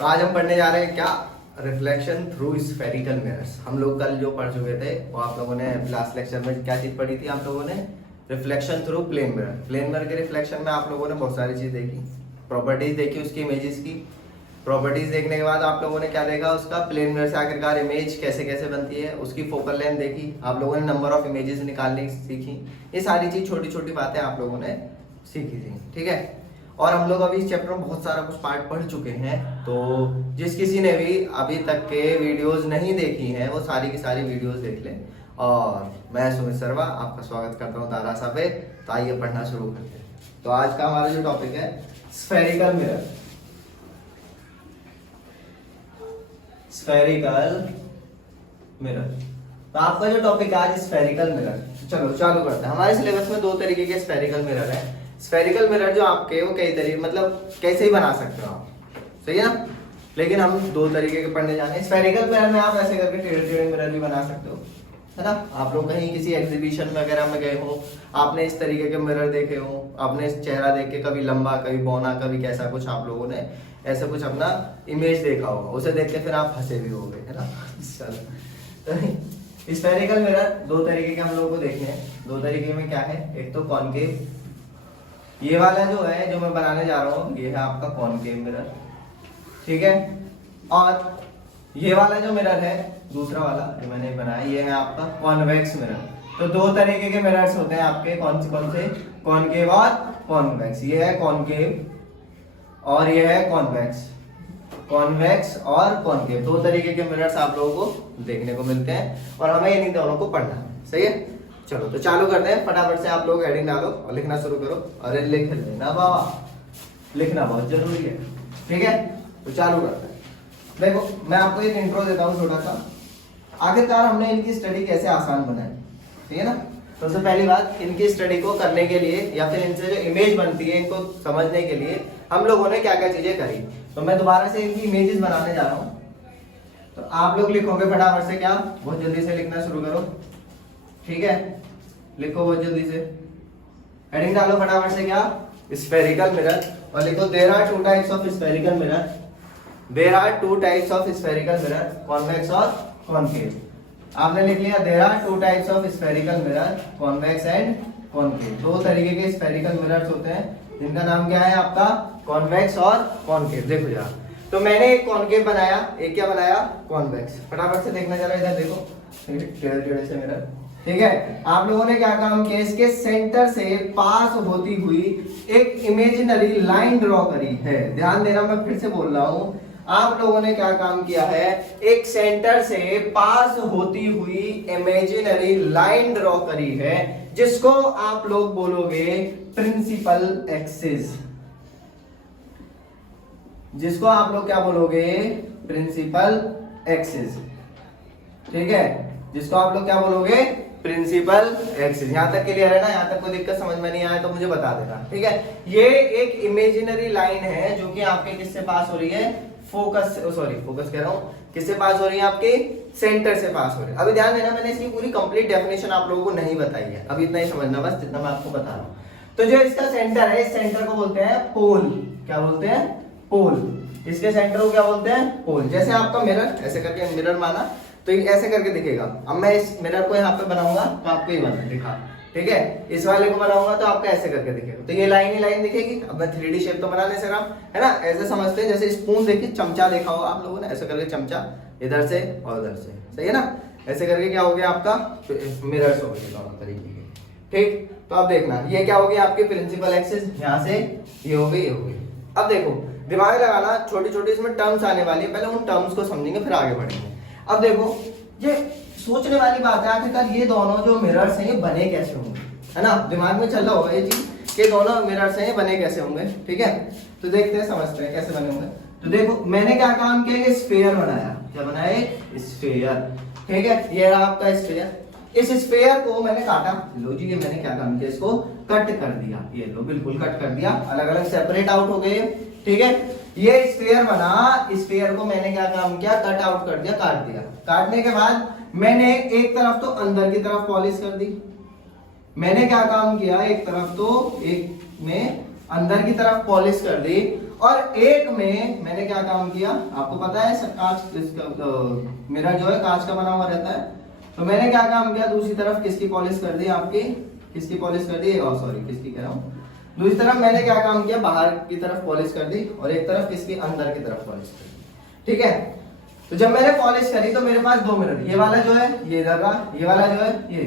तो आज हम पढ़ने जा रहे हैं क्या, रिफ्लेक्शन थ्रू स्फेरिकल मिरर्स। हम लोग कल जो पढ़ चुके थे वो आप लोगों ने लास्ट लेक्चर में क्या चीज पढ़ी थी आप लोगों ने, reflection through plane mirror. Plane mirror के रिफ्लेक्शन में आप लोगों ने बहुत सारी चीज देखी, प्रॉपर्टीज देखी उसकी, इमेजेस की। प्रॉपर्टीज देखने के बाद आप लोगों ने क्या देखा, उसका प्लेन मिरर से आखिरकार इमेज कैसे कैसे बनती है, उसकी फोकल लेंथ देखी, आप लोगों ने नंबर ऑफ इमेजेस निकालने सीखी। ये सारी चीज छोटी छोटी बातें आप लोगों ने सीखी थी, ठीक है। और हम लोग अभी इस चैप्टर में बहुत सारा कुछ पार्ट पढ़ चुके हैं, तो जिस किसी ने भी अभी तक के वीडियोस नहीं देखी हैं वो सारी की सारी वीडियोस देख लें। और मैं सुमित शर्मा आपका स्वागत करता हूँ तारासा पे। तो आइए पढ़ना शुरू करते हैं। तो आज का हमारा जो टॉपिक है स्फेरिकल मिरर। स्फेरिकल मिरर, तो आपका जो टॉपिक है आज स्फेरिकल मिरर। चलो चालू करते हैं। हमारे सिलेबस में दो तरीके के स्फेरिकल मिरर है। स्फेरिकल मिरर जो आपके वो कई तरीके, मतलब कैसे ही बना सकते हो आप, सही है ना। लेकिन हम दो तरीके के पढ़ने जाने हैं। स्फेरिकल मिरर में आप ऐसे करके टेढ़े टेढ़े मिरर भी बना सकते हो, है ना। आप लोग कहीं किसी एग्जीबिशन वगैरह में गए हो, आपने इस तरीके के मिरर देखे हो, आपने इस चेहरा देख के कभी लंबा कभी बौना कभी कैसा कुछ आप लोगों ने ऐसा कुछ अपना इमेज देखा होगा, उसे देख के फिर आप हंसे भी हो गए, है ना। तो स्फेरिकल मिरर दो तरीके के हम लोगों को देखने हैं। दो तरीके में क्या है, एक तो कॉनकेव, ये वाला जो है जो मैं बनाने जा रहा हूँ ये है आपका कॉनकेव मिरर, ठीक है। और ये वाला जो मिरर है दूसरा वाला जो मैंने बनाया ये है आपका कॉन्वेक्स मिरर। तो दो तरीके के मिरर्स होते हैं आपके, कौन से, कॉनकेव और कॉन्वेक्स। ये है कॉनकेव और ये है कॉन्वेक्स। कॉन्वेक्स और कॉनकेव दो तरीके के मिरर्स आप लोगों को देखने को मिलते हैं और हमें इन दोनों को पढ़ना है, सही है। चलो तो चालू करते हैं। फटाफट से आप लोग हेडिंग डालो और लिखना शुरू करो। अरे लिख लेना बाबा, लिखना बहुत जरूरी है, ठीक है। तो चालू करते हैं। देखो मैं आपको एक इंट्रो देता हूँ छोटा सा। आखिरकार हमने इनकी स्टडी कैसे आसान बनाई, ठीक है ना। तो सबसे पहली बात, इनकी स्टडी को करने के लिए या फिर इनसे जो इमेज बनती है इनको समझने के लिए हम लोगों ने क्या क्या चीजें करी। तो मैं दोबारा से इनकी इमेजेस बनाने जा रहा हूँ। तो आप लोग लिखोगे फटाफट से, क्या बहुत जल्दी से लिखना शुरू करो, ठीक है। लिखो बहुत जल्दी से, हेडिंग डालो फटाफट से, क्या स्फेरिकल मिरर, और लिखो there are two types of spherical mirror. There are two types of spherical mirror, convex और कॉनकेव। आपने लिख लिया there are two types of spherical mirror, convex and concave. दो तरीके के स्फेरिकल मिरर्स होते हैं जिनका नाम क्या है आपका, कॉन्वेक्स और कॉनकेव। देखो जरा, तो मैंने एक कॉनकेव बनाया, एक क्या बनाया, कॉन्वेक्स। फटाफट से देखना जरा, इधर देखो टेढ़े टेढ़े से मिरर, ठीक है। आप लोगों ने क्या काम किया, इसके सेंटर से पास होती हुई एक इमेजिनरी लाइन ड्रॉ करी है। ध्यान देना, मैं फिर से बोल रहा हूं, आप लोगों ने क्या काम किया है, एक सेंटर से पास होती हुई इमेजिनरी लाइन ड्रॉ करी है जिसको आप लोग बोलोगे प्रिंसिपल एक्सिस। जिसको आप लोग क्या बोलोगे, प्रिंसिपल एक्सिस, ठीक है। जिसको आप लोग क्या बोलोगे, प्रिंसिपल एक्सिस। यहां तक क्लियर है ना। यहां तक कोई दिक्कत समझ में नहीं आया तो मुझे बता देना, ठीक है। ये एक इमेजिनरी लाइन है जो कि आपके किससे पास हो रही है, फोकस कह रहा हूं, किससे पास हो रही है, आपके सेंटर से पास हो रही है। अभी ध्यान देना, मैंने इसकी पूरी कंप्लीट डेफिनेशन आप लोगों को नहीं बताई है, अभी इतना ही समझना बस जितना मैं आपको बता रहा हूं। तो जो इसका सेंटर है, इस सेंटर को बोलते हैं पोल। क्या बोलते हैं, पोल। इसके सेंटर को क्या बोलते हैं, पोल। जैसे आपका मिरर, ऐसे करके मिरर माना तो ये ऐसे करके दिखेगा। अब मैं इस मिरर को यहाँ पे बनाऊंगा तो आपको ये बना दिखा, ठीक है। इस वाले को बनाऊंगा तो आपका ऐसे करके दिखेगा, तो ये लाइन ही लाइन दिखेगी। अब मैं 3D शेप तो बना नहीं सक रहा, है ना। ऐसे समझते हैं जैसे स्पून देखिए, चमचा देखा होगा आप लोगों ने, ऐसे करके चमचा इधर से और उधर से, सही है ना। ऐसे करके क्या हो गया आपका, मिरर्स हो गए दोनों तरीके के, ठीक। तो अब देखना, ये क्या हो गया आपके प्रिंसिपल एक्सिस, यहाँ से ये हो गई, ये हो गई। अब देखो दिमाग लगाना, छोटी छोटी इसमें टर्म्स आने वाली है, पहले उन टर्म्स को समझेंगे फिर आगे बढ़ेंगे। अब देखो, ये सोचने वाली बात है आखिरकार ये दोनों जो मिरर्स हैं ये बने कैसे होंगे, है ना। दिमाग में चल रहा होगा ये चीज कि दोनों मिरर्स हैं ये बने कैसे होंगे, ठीक है। तो देखते हैं, समझते हैं कैसे बने होंगे। तो देखो मैंने क्या काम किया, ये स्फीयर बनाया। क्या बनाया, स्फीयर, ठीक है। ये रहा आपका स्फीयर। इस स्फीयर को मैंने काटा, लो जी, ये मैंने क्या काम किया, इसको कट कर दिया। ये लो बिल्कुल कट कर दिया, अलग अलग सेपरेट आउट हो गए, ठीक है। ये स्फीयर बना, स्फीयर को मैंने क्या काम किया, कट आउट कर दिया, काट दिया। काटने के बाद मैंने एक तरफ तो अंदर की तरफ पॉलिश कर दी। मैंने क्या काम किया, एक तरफ तो एक में अंदर की तरफ पॉलिश कर दी और एक में मैंने क्या काम किया आपको पता है, कांच इसका मेरा जो है कांच का बना हुआ रहता है, तो मैंने क्या काम किया दूसरी तरफ किसकी पॉलिश कर दी, आपकी किसकी पॉलिश कर दी, सॉरी किसकी कह रहा हूँ, दूसरी तरफ मैंने क्या काम किया बाहर की तरफ पॉलिश कर दी और एक तरफ किसकी अंदर की तरफ पॉलिश कर दी। ठीक है, तो जब मैंने पॉलिश करी तो मेरे पास दो मिरर, ये वाला जो है ये इधर रहा, ये वाला जो है ये,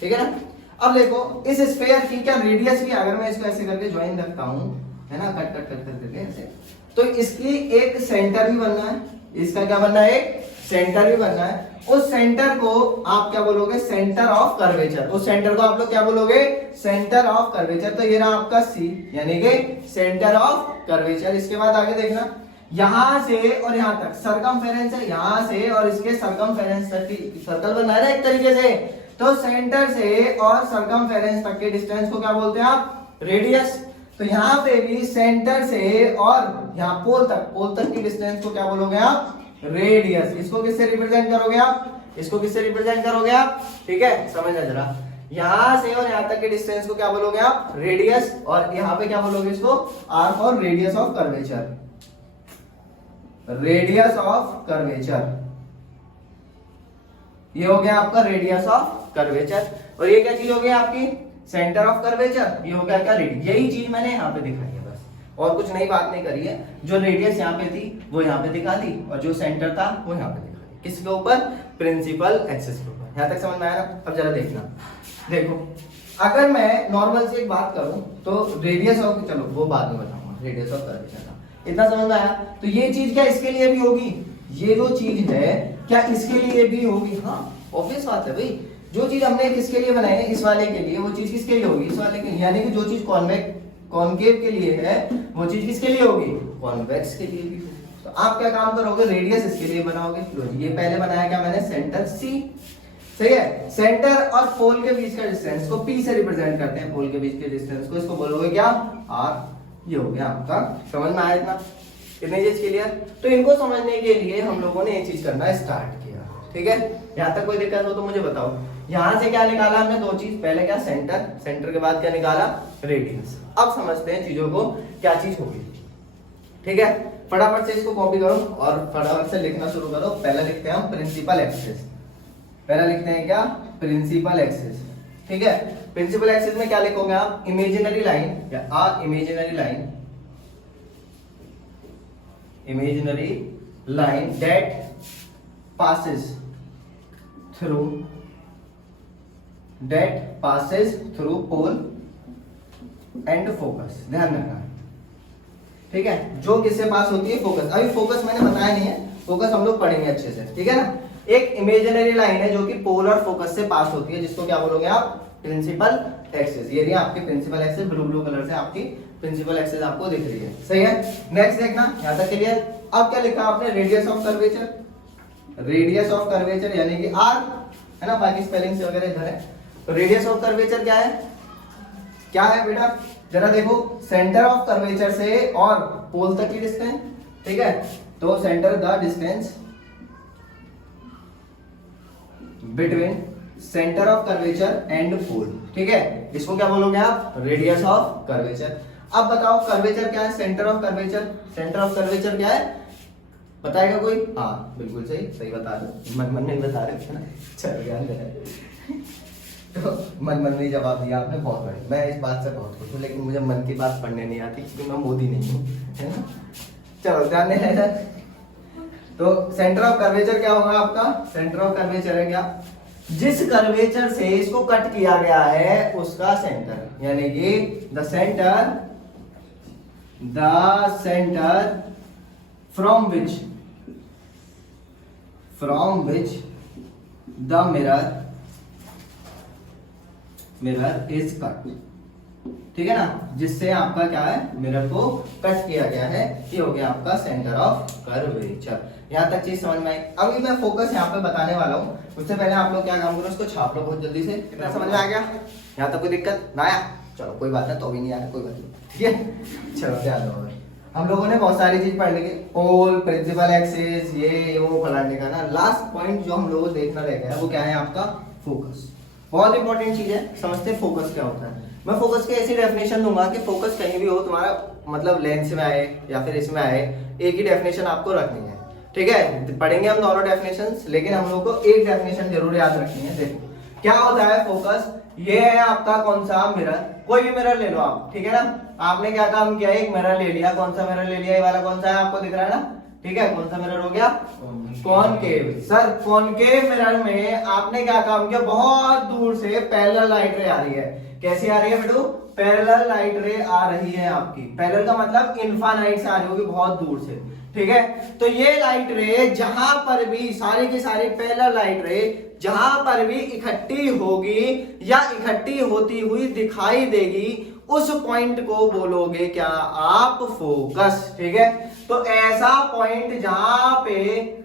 ठीक है ना। अब देखो इस स्फीयर की क्या रेडियस भी, अगर मैं इसको ऐसे करके ज्वाइन रखता हूँ है ना, कट कट कट करके ऐसे, तो इसकी एक सेंटर भी बनना है, इसका क्या बनना है, एक सेंटर भी बनना है। उस सेंटर को आप क्या बोलोगे, सेंटर ऑफ कर्वेचर, उस सेंटर को आप लोग क्या बोलोगे, सेंटर ऑफ कर्वेचर। तो ये रहा आपका सी, यानी कि सेंटर ऑफ कर्वेचर। इसके बाद आगे देखना, यहां से और यहां तक सरकमफेरेंस है, यहां से और इसके सरकमफेरेंस तक की सर्कल बना है ना एक तरीके से, तो सेंटर से और सरकमफेरेंस तक के डिस्टेंस को क्या बोलते हैं आप, रेडियस। तो यहाँ पे भी सेंटर से और यहाँ पोल तक की डिस्टेंस को क्या बोलोगे आप, रेडियस। इसको किससे रिप्रेजेंट करोगे आप, इसको किससे रिप्रेजेंट करोगे आप, ठीक है, समझना जरा, यहां से और यहां तक के डिस्टेंस को क्या बोलोगे आप, रेडियस, और यहां पे क्या बोलोगे इसको, R for radius of curvature, radius of curvature, ये हो गया आपका रेडियस ऑफ कर्वेचर। और ये क्या चीज हो गई आपकी, सेंटर ऑफ कर्वेचर, ये हो गया क्या, रेडियस। यही चीज मैंने यहाँ पे दिखाई है बस, और कुछ नई बात नहीं करी है। जो रेडियस यहाँ पे थी वो यहाँ पे दिखा दी, और जो सेंटर था वो यहाँ पे दिखा दी, किसके ऊपर, प्रिंसिपल एक्सिस के ऊपर। यहाँ तक समझ में आया ना। अब जरा देखना, देखो अगर मैं नॉर्मल से एक बात करूं तो रेडियस ऑफ, चलो वो बाद में बताऊंगा, रेडियस ऑफ कर्वेचर का इतना समझ में आया। तो ये चीज क्या इसके लिए भी होगी, ये जो चीज है क्या इसके लिए भी होगी, हाँ ऑब्वियस बात है भाई, जो चीज हमने किसके लिए बनाई है, इस वाले के लिए, वो चीज किसके लिए होगी, इस वाले के लिए। यानी कि जो चीज कॉन्केव के लिए है वो चीज किसके लिए होगी, कॉन्वेक्स के लिए भी होगी। तो आप क्या काम करोगे, रेडियस इसके लिए बनाओगे। ये पहले बनाया क्या मैंने, सेंटर सी, सही है। सेंटर और पोल के बीच का डिस्टेंस को पी से रिप्रेजेंट करते हैं, पोल के बीच के डिस्टेंस को, इसको बोलोगे क्या, आर। ये हो गया आपका, समझ में आया इतना, इतनी चीज क्लियर। तो इनको समझने के लिए हम लोगों ने ये चीज करना स्टार्ट किया, ठीक है। यहाँ तक कोई दिक्कत हो तो मुझे बताओ। यहां से क्या निकाला हमने, दो चीज, पहले क्या, सेंटर, सेंटर के बाद क्या निकाला, रेडियस। अब समझते हैं चीजों को, क्या चीज होगी, ठीक है। फटाफट से इसको कॉपी करो और फटाफट से लिखना शुरू करो। पहला लिखते हैं हम प्रिंसिपल एक्सिस, पहला लिखते हैं क्या, प्रिंसिपल एक्सिस, ठीक है। प्रिंसिपल एक्सिस में क्या लिखोगे आप, इमेजिनरी लाइन या a imaginary line, imaginary line that passes through pole and focus, ध्यान रखना, ठीक है। जो किससे पास होती है, फोकस। अभी फोकस मैंने बताया नहीं है, फोकस हम लोग पढ़ेंगे अच्छे से, ठीक है ना। एक इमेजिनरी लाइन है जो कि पोल और फोकस से पास होती है, जिसको क्या बोलोगे आप, प्रिंसिपल एक्सिस। ये रही आपकी principal axis, blue blue colour से आपकी प्रिंसिपल एक्सिस आपको दिख रही है, सही है। नेक्स्ट देखना, यहां तक क्लियर। अब क्या लिखा आपने, radius of curvature, radius of curvature यानी कि आर, है ना, बाकी स्पेलिंग से वगैरह इधर है। तो रेडियस ऑफ कर्वेचर क्या है, क्या है बेटा, जरा देखो, सेंटर ऑफ कर्वेचर से और पोल तक की डिस्टेंस, ठीक है। तो centre the distance between centre of curvature and pole, ठीक है, इसको क्या बोलोगे आप, रेडियस ऑफ कर्वेचर। अब बताओ कर्वेचर क्या है, centre of curvature, centre of curvature क्या है, बताएगा कोई, हाँ बिल्कुल सही, सही बता रहे, मन मन में बता रहे ना, चलो ध्यान दे रहे। तो मन मन में जवाब दिया आपने, बहुत बढ़िया, मैं इस बात से बहुत खुश हूँ, लेकिन मुझे मन की बात पढ़ने नहीं आती क्योंकि मैं मोदी नहीं हूँ, है ना। चलो ध्यान देना। तो सेंटर ऑफ कर्वेचर क्या होगा आपका, सेंटर ऑफ कर्वेचर है क्या, जिस कर्वेचर से इसको कट किया गया है उसका सेंटर, यानी कि the centre from which the mirror is cut, ठीक है ना, जिससे आपका क्या है, मिरर को कट किया गया है, ये हो गया आपका सेंटर ऑफ कर्वेचर। यहाँ तक चीज समझ में आई। अभी मैं फोकस यहाँ पे बताने वाला हूँ, उससे पहले आप लोग क्या काम करो, इसको छाप लो बहुत जल्दी से। कितना समझ में आ गया, यहाँ तक कोई दिक्कत ना आया, चलो कोई बात नहीं, तो भी नहीं आया कोई बात नहीं, ठीक है। चलो ध्यान दो, हम लोगों ने बहुत सारी चीज पढ़ ली, पोल, प्रिंसिपल एक्सिस, ये वो फलाने का ना। लास्ट पॉइंट जो हम लोगों को देखना रह गया वो क्या है आपका, फोकस। बहुत इंपॉर्टेंट चीज है, समझते फोकस क्या होता है। मैं फोकस की ऐसी डेफिनेशन दूंगा कि फोकस कहीं भी हो, तुम्हारा मतलब लेंस में आए या फिर इसमें आए, एक ही डेफिनेशन आपको रखनी है, ठीक है। पढ़ेंगे हम दोनों डेफिनेशंस, लेकिन हम लोग को एक डेफिनेशन जरूर याद रखनी है। देखो क्या होता है फोकस, ये है आपका कौन सा मिरर, कोई भी मिरर ले लो आप, ठीक है ना। आपने क्या काम किया, एक मिरर ले लिया, कौन सा मिरर ले लिया, ये वाला कौन सा है आपको दिख रहा है ना, ठीक है। कौन सा मिरर हो गया, कॉनकेव। सर कॉनकेव मिरर में आपने क्या काम किया, बहुत दूर से पैरेलल लाइट रे आ रही है। कैसी आ रही है बेटू, पैरेलल लाइट रे आ रही है आपकी। पैरेलल का मतलब इनफाइनाइट से आ रही होगी, बहुत दूर से, ठीक है। तो ये लाइट रे जहां पर भी, सारी की सारी पैरेलल लाइट रे जहां पर भी इकट्ठी होगी या इकट्ठी होती हुई दिखाई देगी, उस पॉइंट को बोलोगे क्या आप, फोकस, ठीक है। तो ऐसा पॉइंट जहां पे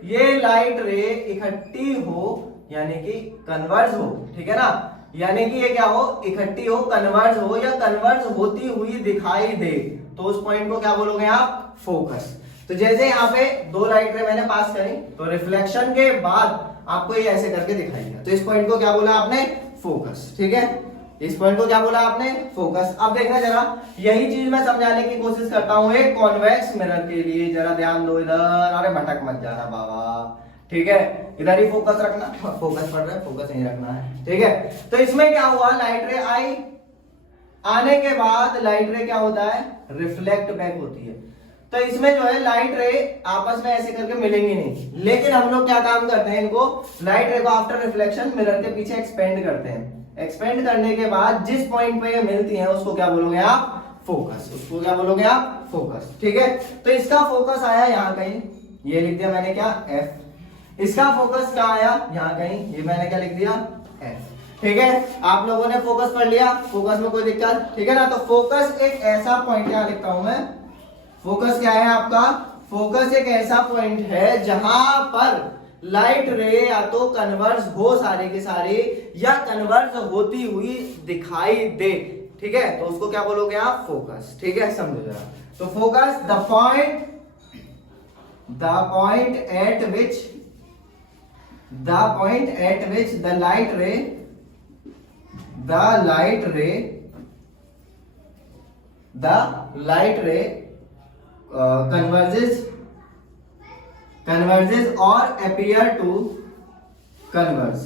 ये लाइट रे इकट्ठी हो यानी कि कन्वर्ज हो, ठीक है ना, यानी कि ये क्या हो, इकट्ठी हो, कन्वर्ज हो या कन्वर्ज होती हुई दिखाई दे, तो उस पॉइंट को क्या बोलोगे आप, फोकस। तो जैसे यहाँ पे दो लाइट रे मैंने पास करी, तो रिफ्लेक्शन के बाद आपको ये ऐसे करके दिखाई दिया, तो इस पॉइंट को क्या बोला आपने, फोकस, ठीक है। इस पॉइंट को क्या बोला आपने, फोकस। अब देखना जरा, यही चीज मैं समझाने की कोशिश करता हूं एक कॉन्वेक्स मिरर के लिए, जरा ध्यान दो इधर, अरे भटक मत जाना बाबा, ठीक है। इधर ही फोकस रखना, फोकस पड़ रहा है, फोकस नहीं रखना है, ठीक है। तो इसमें क्या हुआ, लाइट रे आई, आने के बाद लाइट रे क्या होता है, रिफ्लेक्ट बैक होती है। तो इसमें जो है लाइट रे आपस में ऐसे करके मिलेंगी नहीं, लेकिन हम लोग क्या काम करते हैं, इनको लाइट रे को आफ्टर रिफ्लेक्शन मिरर के पीछे एक्सपेंड करते हैं। एक्सपेंड करने के बाद जिस पॉइंट पे ये मिलती हैं उसको क्या बोलोगे आप, फोकस। उसको क्या बोलोगे आप, फोकस, ठीक है। तो इसका फोकस आया यहाँ कहीं, ये लिख दिया मैंने क्या, एफ। इसका फोकस क्या आया, यहाँ कहीं, ये मैंने क्या लिख दिया, एफ, ठीक है। आप लोगों ने फोकस पढ़ लिया, फोकस में कोई दिक्कत, ठीक है ना। तो फोकस एक ऐसा पॉइंट, यहाँ लिखता हूं मैं, फोकस क्या है आपका, फोकस एक ऐसा पॉइंट है जहां पर लाइट रे या तो कन्वर्ज हो सारे के सारे या कन्वर्ज होती हुई दिखाई दे, ठीक है। तो उसको क्या बोलोगे आप, फोकस, ठीक है, समझो जरा। तो focus the point eight which the light रे converges or appear to converge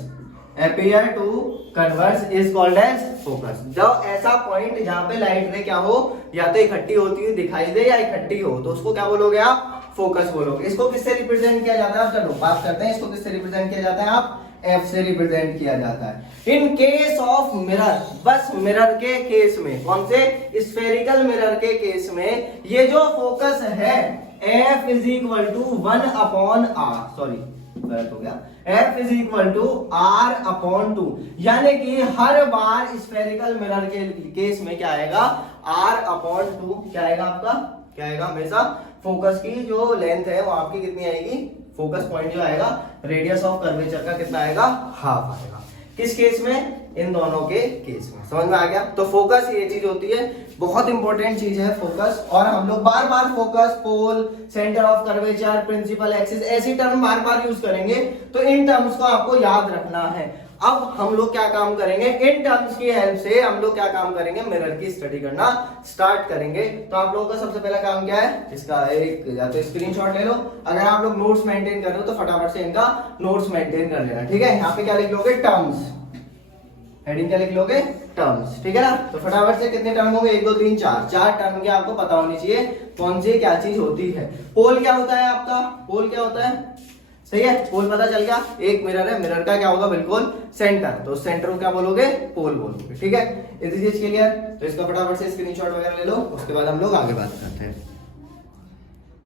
is called as focus। जब ऐसा पॉइंट जहां पे लाइट रे क्या हो, या तो इकट्ठी होती हुई दिखाई दे या इकट्ठी हो, तो उसको क्या बोलोगे आप, फोकस बोलोगे। इसको किससे रिप्रेजेंट किया जाता है, चलो बात करते हैं। इसको किससे रिप्रेजेंट किया जाता है, आप एफ से रिप्रेजेंट किया जाता है। इन केस ऑफ मिरर, बस मिरर के केस में, कौन से, स्फेरिकल मिरर के केस में, ये जो फोकस है F is equal to 1/r, sorry गलत हो गया, F is equal to R/2, यानी कि हर बार स्फेरिकल मिरर के केस में क्या आएगा, R/2, क्या आएगा आपका, क्या आएगा, हमेशा फोकस की जो लेंथ है वो आपकी कितनी आएगी, फोकस पॉइंट जो आएगा, रेडियस ऑफ कर्वेचर का कितना आएगा, हाफ आएगा। किस केस में, इन दोनों के केस में, समझ में आ गया। तो फोकस ये चीज होती है, बहुत इंपॉर्टेंट चीज है फोकस। और हम लोग बार बार focus, pole, centre of curvature, principal axis, ऐसी टर्म बार बार यूज करेंगे, तो इन टर्म्स को आपको याद रखना है। अब हम लोग क्या काम करेंगे, इन टर्म्स की हेल्प से हम लोग क्या काम करेंगे, मिरर की स्टडी करना स्टार्ट करेंगे। तो आप लोगों का सबसे पहला काम क्या है, इसका एक या तो स्क्रीनशॉट ले लो, अगर आप लोग नोट्स मेंटेन कर रहे हो तो फटाफट से इनका नोट्स मेंटेन कर लेना, ठीक है। यहाँ पे क्या लिख लोगे, टर्म्स, हेडिंग क्या लिख लोगे, टर्म्स, ठीक है ना। तो फटाफट से कितने टर्म होंगे, 1 2 3 4 टर्म के आपको पता होनी चाहिए कौन सी क्या चीज होती है। पोल क्या होता है आपका, पोल क्या होता है, सही है, पोल पता चल गया। एक मिरर है, मिरर का क्या होगा, बिल्कुल सेंटर, तो सेंटर को क्या बोलोगे, पोल बोलोगे, ठीक है। इस चीज क्लियर। तो इसका फटाफट से स्क्रीनशॉट वगैरह ले लो, उसके बाद हम लोग आगे बात करते हैं।